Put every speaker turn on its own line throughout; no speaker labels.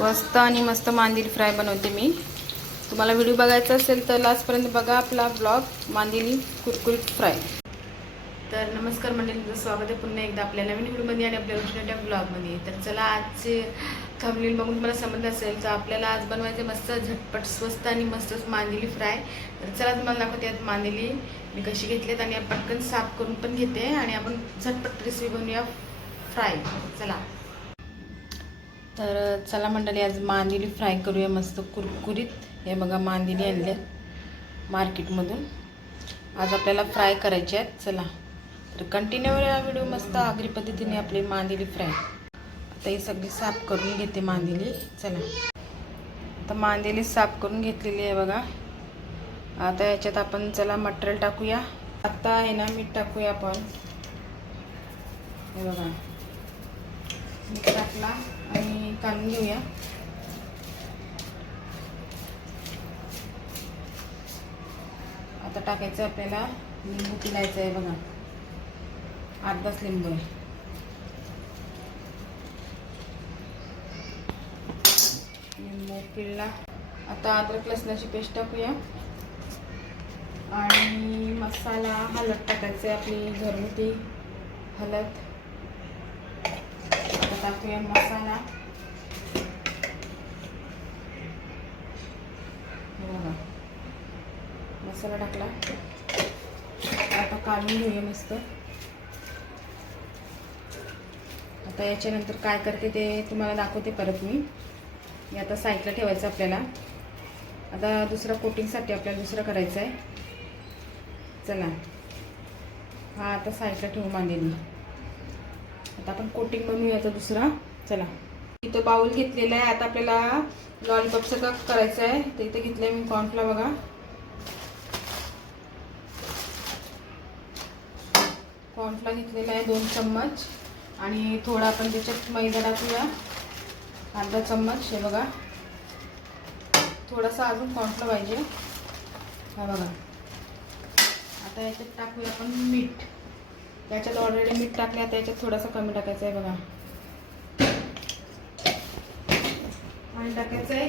स्वस्त आणि मस्त मांदिल फ्राय बनवते मी. तुम्हाला व्हिडिओ बघायचा असेल तर लास्टपर्यंत बघा आपला ब्लॉग मांदिली कुरकुरीत फ्राय. तर नमस्कार मंडळी तुमचं स्वागत आहे पुन्हा एकदा आपल्या नवीन व्हिडिओमध्ये आणि आपल्या उष्णत्या ब्लॉगमध्ये. तर चला आजचे थंबनेल बघून तुम्हाला समजलं असेल तर आपल्याला आज बनवायचे मस्त झटपट स्वस्त आणि मस्त मांदिली फ्राय. तर चला तुम्हाला दाखवते यात मांदिली. मी कशी घेतलीत आणि पटकन साफ करून पण घेते आणि आपण झटपट रेसिपी बनवूया फ्राय. चला. तर चला मंडळी आज मांदिली फ्राय करूया मस्त कुरकुरीत. हे बघा मांदिली आणले मार्केटमधून. आज आपल्याला फ्राय करायचे आहेत. चला. तर कंटिन्यू या व्हिडिओ मस्त आगरी पद्धतीने आपली मांदिली फ्राय. आता ही सगळी साफ करून घेते मांदिली. चला. आता मांदिली साफ करून घेतलेली आहे बघा. आता याच्यात आपण चला मटेरियल टाकूया. आता आहे ना मीठ टाकूया आपण. हे बघा. मीठ टाकला. काढून घेऊया. आता टाकायचं आपल्याला लिंबू पिलायचं आहे बघा. अर्धाच लिंबू आहे. लिंबू पिळला. आता अद्रक लसणाची पेस्ट टाकूया. आणि मसाला हलद टाकायचं आहे आपली घरगुती हलद. आता टाकूया मसाला हे बघा मसाला टाकला. आता काढून घेऊया मस्त. आता याच्यानंतर काय करते ते तुम्हाला दाखवते परत मी. हे आता साईडला ठेवायचं आपल्याला. आता दुसरा कोटिंगसाठी आपल्याला दुसरं करायचं आहे चला. हा आता साईडला ठेवू मांदेली आता आपण कोटिंग बनवूया आता दुसरा. चला. इथं बाउल घेतलेला आहे. आता आपल्याला लॉलीपॉपचं का करायचं आहे ते इथं घेतलं आहे मी कॉर्नफ्ला बघा. कॉर्नफ्ला घेतलेला आहे दोन चम्मच. आणि थोडा आपण त्याच्यात मैदा टाकूया. अर्धा चम्मच हे बघा. थोडासा अजून कॉर्नफ्ला पाहिजे. हा बघा. आता याच्यात टाकूया आपण मीठ. त्याच्यात ऑलरेडी मीठ टाकले आता याच्यात थोडासा कमी टाकायचं आहे बघा. आणि टाकायचं आहे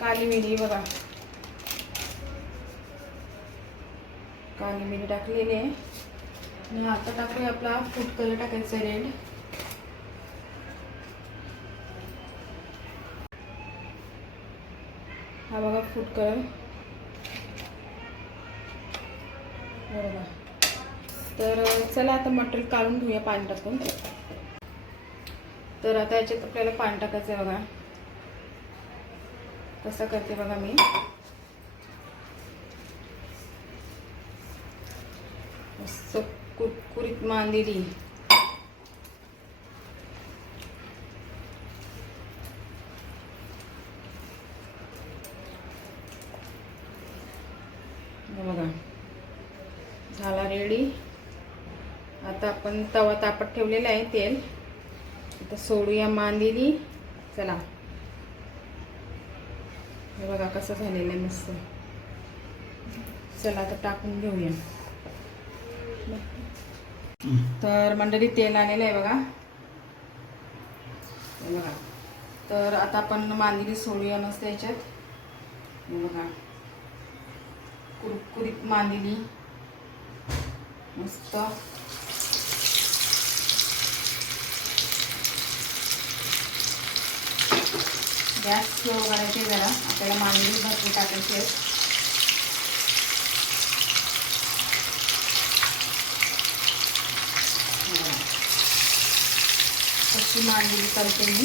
काली मिरी बघा. काली मिरी टाकलेली आहे. आणि आता टाकूया आपला फूड कलर टाकायचा आहे रेड हा बघा फूड कलर बरोबर. तर चला आता मटेरियल काढून घेऊया पाणी टाकून. तर आता याच्यात आपल्याला पाणी टाकायचं आहे बघा. कसं करते बघा मी. असं. कुरकुरीत मांदेली हे बघा. झाला रेडी आता आपण तवा तापत ठेवलेला आहे तेल. आता सोडूया मांदेली चला. हे बघा कसं झालेलं आहे मस्त. चला आता टाकून घेऊया. तर मंडळी तेल आलेलं आहे बघा. हे बघा. तर आता आपण मांदिली सोडूया मस्त याच्यात. बघा. कुरकुरीत मांदिली मस्त. गॅस स्लो करायचे जरा. आपल्याला मांदिली भरपूर टाकायची आहे. कशी मांडली करते मी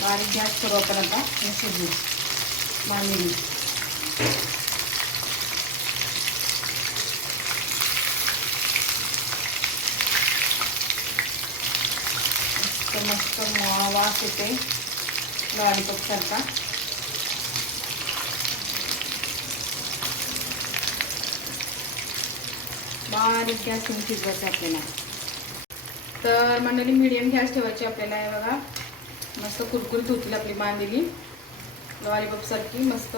बारीक गॅस करू आपण आता हे शिजू. मांदली मस्त मस्त वा- वास येते लॉलीपॉप सारखा बारीक गॅस शिजवायचं आपल्याला. तर मंडळी मीडियम गॅस ठेवायची आपल्याला. हे बघा मस्त कुरकुरीत होतील आपली मांदेली. लॉलीपॉपसारखी मस्त.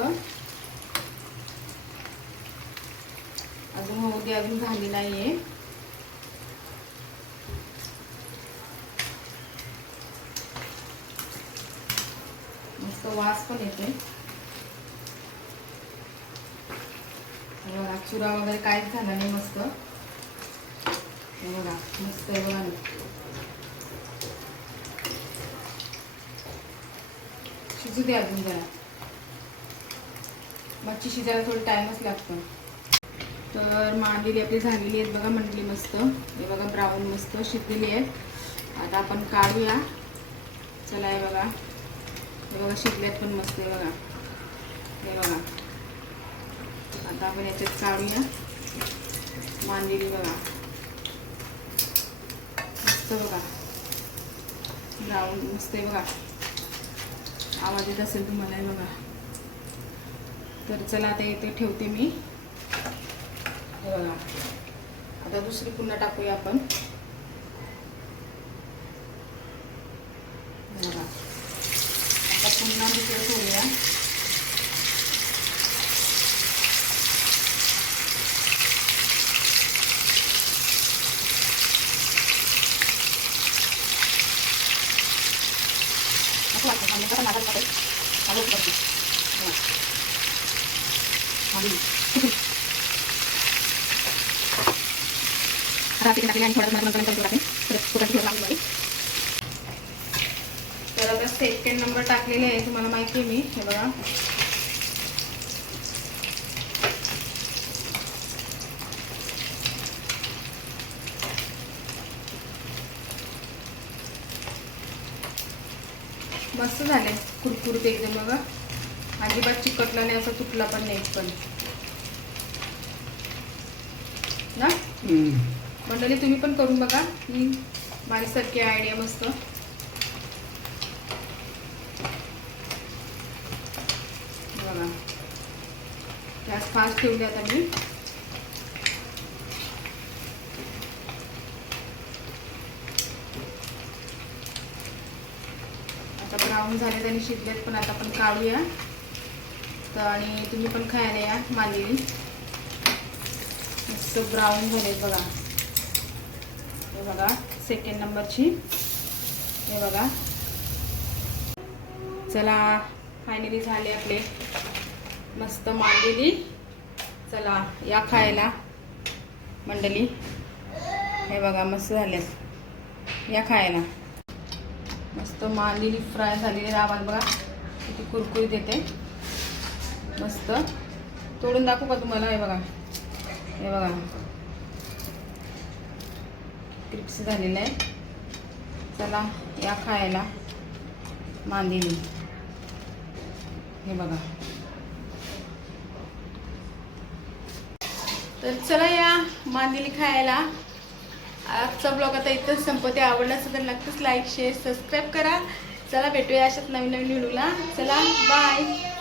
अजून होऊ दे अजून झाली नाही आहे मस्त वास पण येते बघा चुरा वगैरे काहीच झाला नाही मस्त. बघा मस्त बघा. शिजू दे अजून जरा. मच्छी शिजायला थोडं टाइमच लागतो. तर मांडलेली आपली झालेली आहेत बघा म्हटली मस्त. हे बघा ब्राऊन मस्त शिजलेली आहेत. आता आपण काढूया. चला हे बघा. हे बघा शिजल्यात पण मस्त आहे बघा. हे बघा. आता आपण याच्यात काढूया. मांडलेली बघा. मस्त बघा. ब्राऊन मस्त आहे बघा. आवाज येत असेल तुम्हाला बघा. तर चला आता इथे ठेवते मी. बघा. आता दुसरी पुन्हा टाकूया आपण. बघा. आता पुन्हा दुसरं ठेवूया असं वाटतं आम्ही कसं नागात टाकायचं चालू करतो रात्री टाकले आणि तर आता सेकंड नंबर टाकलेले आहे तुम्हाला माहिती आहे मी हे बघा मस्त झाले. कुरकुरीत एकदम बघा. अजिबात चिकटला नाही असं तुटला पण नाही पण. ना? मंडळी तुम्ही पण करून बघा. ही माझ्यासारखी आयडिया मस्त. बघा. गॅस फास्ट ठेवली आता मी आता ब्राऊन झालेत आणि शिजलेत पण आता आपण काढूया. तर आणि तुम्ही पण खायला या मांदेली मस्त ब्राऊन झाले बघा. हे बघा सेकंड नंबरची हे बघा. चला फायनली झाले आपले मस्त मांदेली चला या खायला मंडली हे बघा मस्त झाले या खायला. मस्त मांदेली फ्राय झालेली आहे आवाज बघा. किती कुरकुरीत येते. मस्त. तोडून दाखवू का तुम्हाला? हे बघा. हे बघा. क्रिप्स झालेलं आहे. चला या खायला. मांदेली हे बघा. तर चला या मांदेली खायला. आजचा ब्लॉग आता इथंच संपते आवडला असेल तर नक्कीच लाईक शेअर सबस्क्राईब करा. चला भेटूया अशाच नवीन नवीन व्हिडिओला. चला बाय